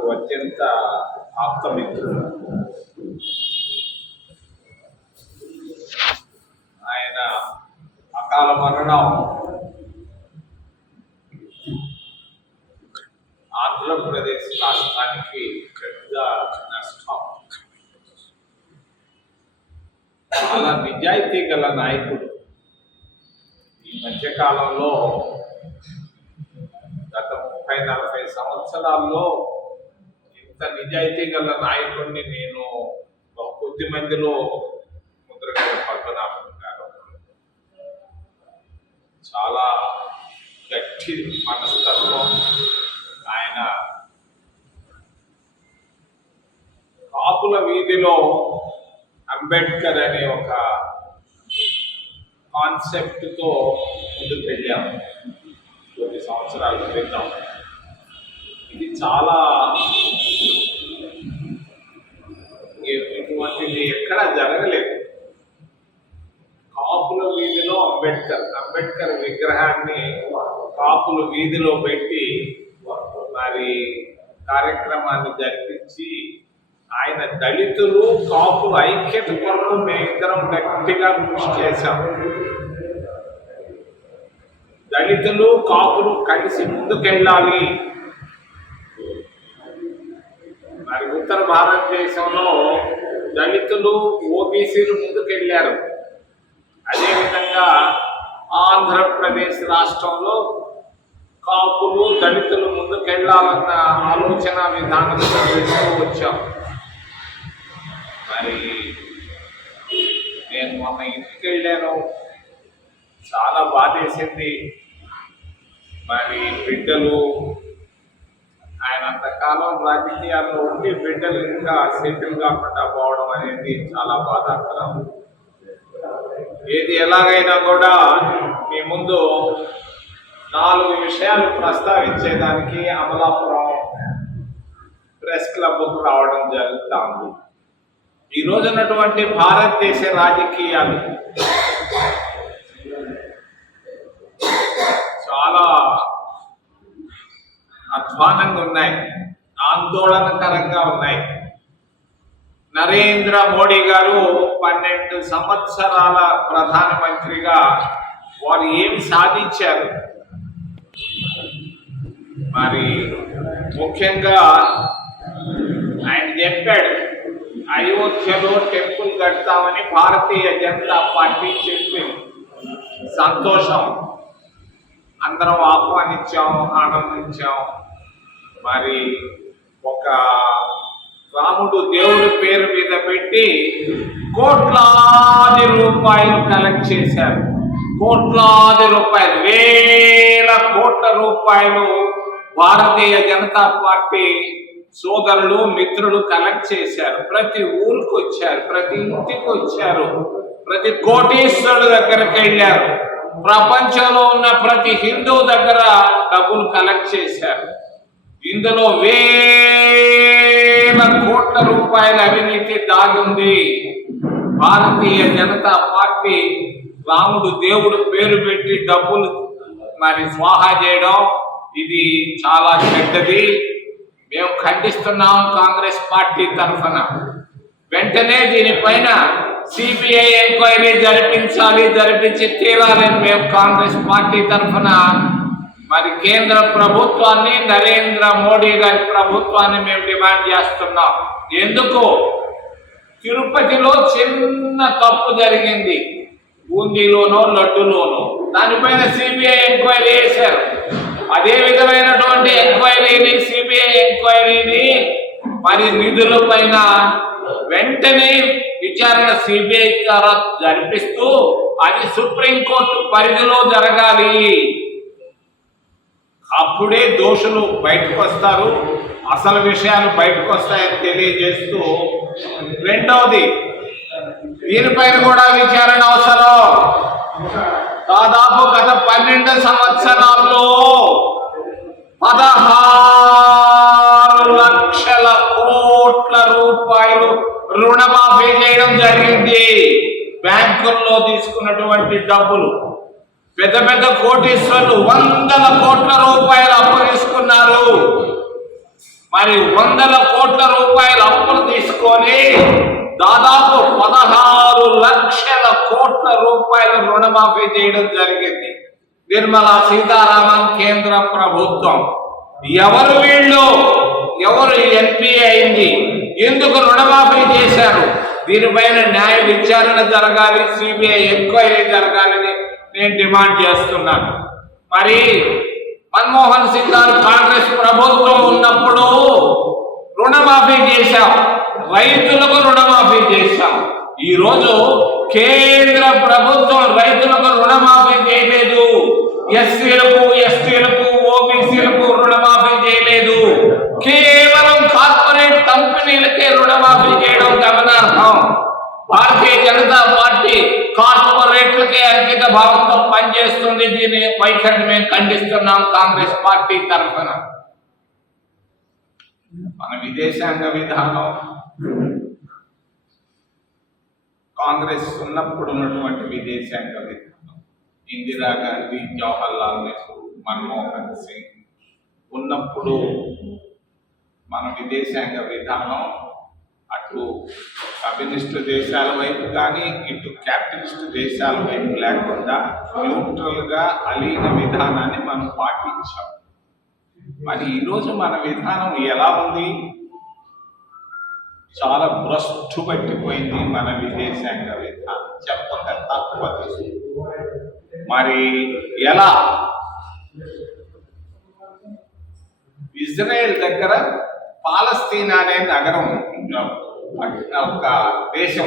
నాకు అత్యంత ఆప్తమిత్రుడు. ఆయన అకాల మరణం ఆంధ్రప్రదేశ్ రాష్ట్రానికి పెద్ద నష్టం. చాలా నిజాయితీ గల నాయకుడు. ఈ మధ్యకాలంలో గత 30-40 సంవత్సరాల్లో ఇంత నిజాయితీ గల నాయకుడిని నేను కొద్ది మందిలో ముద్రగడ పద్మనాభం గారు. చాలా గట్టి మనస్తత్వం. ఆయన కాపుల వీధిలో అంబేద్కర్ అనే ఒక కాన్సెప్ట్తో ముందుకు వెళ్ళాము కొన్ని సంవత్సరాల క్రితం. ఇది చాలా ఇటువంటిది ఎక్కడా జరగలేదు. కాపుల వీధిలో అంబేద్కర్ విగ్రహాన్ని కాపుల వీధిలో పెట్టి మరి కార్యక్రమాన్ని జరిపించి ఆయన దళితులు కాపులు ఐక్యత కొరకు మేమిద్దరం గట్టిగా కృషి చేశాం. దళితులు కాపులు కలిసి ముందుకెళ్ళాలి. మరి ఉత్తర భారతదేశంలో దళితులు ఓబీసీలు ముందుకెళ్ళారు. అదేవిధంగా ఆంధ్రప్రదేశ్ రాష్ట్రంలో కాపులు దళితులు ముందుకెళ్ళాలన్న ఆలోచన విధానంతో వెళ్తూ వచ్చాం. మరి నేను మొన్న ఇంటికి వెళ్ళాను, చాలా బాధేసింది. మరి బిడ్డలు ఆయన అంతకాలం రాజకీయాల్లో ఉండి బిడ్డలు ఇంకా సెటిల్ కాకుండా పోవడం అనేది చాలా బాధాకరం. ఏది ఎలాగైనా కూడా మీ ముందు 4 విషయాలు ప్రస్తావించేదానికి అమలాపురం ప్రెస్ క్లబ్కు రావడం జరుగుతుంది. ఈ రోజు ఉన్నటువంటి భారతదేశ రాజకీయాలు చాలా అధ్వానంగా ఉన్నాయి, ఆందోళనకరంగా ఉన్నాయి. నరేంద్ర మోడీ గారు 12 సంవత్సరాల ప్రధానమంత్రిగా వారు ఏమి సాధించారు? మరి ముఖ్యంగా ఆయన చెప్పాడు, అయోధ్యలో టెంపుల్ కడతామని భారతీయ జనతా పార్టీ చెప్పింది. సంతోషం, అందరం ఆహ్వానించాం, ఆనందించాం. మరి ఒక రాముడు దేవుడి పేరు మీద పెట్టి కోట్లాది రూపాయలు కలెక్ట్ చేశారు. కోట్లాది రూపాయలు, వేల కోట్ల రూపాయలు భారతీయ జనతా పార్టీ సోదరులు మిత్రులు కలెక్ట్ చేశారు. ప్రతి ఊరికి వచ్చారు, ప్రతి ఇంటికి వచ్చారు, ప్రతి కోటీశ్వరుడు దగ్గరికి వెళ్ళారు. ప్రపంచంలో ఉన్న ప్రతి హిందూ దగ్గర డబ్బులు కలెక్ట్ చేశారు. ఇందులో వేల కోట్ల రూపాయల అవినీతి దాగుంది. భారతీయ జనతా పార్టీ రాముడు దేవుడు పేరు పెట్టి డబ్బులు మరి స్వాహా చేయడం ఇది చాలా చెడ్డది. మేము ఖండిస్తున్నాం కాంగ్రెస్ పార్టీ తరఫున. వెంటనే దీనిపైన సిబిఐ ఎంక్వైరీ జరిపించి తీరాలని మేము కాంగ్రెస్ పార్టీ తరఫున మరి కేంద్ర ప్రభుత్వాన్ని, నరేంద్ర మోడీ గారి ప్రభుత్వాన్ని మేము డిమాండ్ చేస్తున్నాం. ఎందుకు? తిరుపతిలో చిన్న తప్పు జరిగింది, బూందీలోనో లడ్డులోనో, దానిపైన సిబిఐ ఎంక్వైరీ చేశారు. అదే విధమైనటువంటి ఎంక్వైరీని, సిబిఐ ఎంక్వైరీని మరి నిధుల పైన వెంటనే విచారణ సిబిఐ ద్వారా జరిపిస్తూ అది సుప్రీంకోర్టు పరిధిలో జరగాలి. అప్పుడే దోషులు బయటకు వస్తారు, అసలు విషయాలు బయటకు వస్తాయని తెలియజేస్తూ, రెండవది దీనిపైన కూడా విచారణ అవసరం. దాదాపు గత 12 సంవత్సరాల్లో 16 లక్షల కోట్ల రూపాయలు రుణమాఫీ చేయడం జరిగింది. బ్యాంకుల్లో తీసుకున్నటువంటి డబ్బులు పెద్ద పెద్ద కోటీశ్వరులు 100ల కోట్ల రూపాయలు అప్పు తీసుకున్నారు. మరి వందల కోట్ల రూపాయల అప్పులు తీసుకొని దాదాపు 16 లక్షల కోట్ల రూపాయల రుణమాఫీ చేయడం జరిగింది నిర్మలా సీతారామన్ కేంద్ర ప్రభుత్వం. ఎవరు వీళ్ళు? ఎవరు ఎంపీ అయింది? ఎందుకు రుణమాఫీ చేశారు? దీనిపైన న్యాయ విచారణ జరగాలి, సిబిఐ ఎంక్వైరీ జరగాలని నేను డిమాండ్ చేస్తున్నాను. మరి మన్మోహన్ సింగ్ గారు కాంగ్రెస్ ప్రభుత్వం ఉన్నప్పుడు రుణమాఫీ చేశాం, రైతులకు రుణమాఫీ చేశాం. ఈ రోజు కేంద్ర ప్రభుత్వం రైతులకు రుణమాఫీ చేయలేదు, ఎస్సీలకు, ఎస్టీలకు, ఓబీసీలకు రుణమాఫీ చేయలేదు. కేవలం కార్పొరేట్ కంపెనీలకే రుణమాఫీ చేయడం గమనార్హం. భారతీయ జనతా పార్టీ కార్పొరేట్లకే అంకిత భావంతో పనిచేస్తుంది. దీని వైఖరిని మేము ఖండిస్తున్నాం కాంగ్రెస్ పార్టీ తరఫున. మన విదేశాంగ విధానం కాంగ్రెస్ ఉన్నప్పుడు ఉన్నటువంటి విదేశాంగ విధానం, ఇందిరాగాంధీ, జవహర్లాల్ నెహ్రూ, మన్మోహన్ సింగ్ ఉన్నప్పుడు మన విదేశాంగ విధానం అటు కమ్యూనిస్టు దేశాల వైపు కానీ ఇటు క్యాపిటలిస్టు దేశాల వైపు లేకుండా న్యూట్రల్గా అలీన విధానాన్ని మనం పాటించాం. మరి ఈరోజు మన విధానం ఎలా ఉంది? చాలా భ్రష్టు పట్టిపోయింది మన విదేశాంగ విధానం, చెప్పక తప్పదు. మరి ఎలా? ఇజ్రాయెల్ దగ్గర పాలస్తీనా అనే నగరం, ఒక దేశం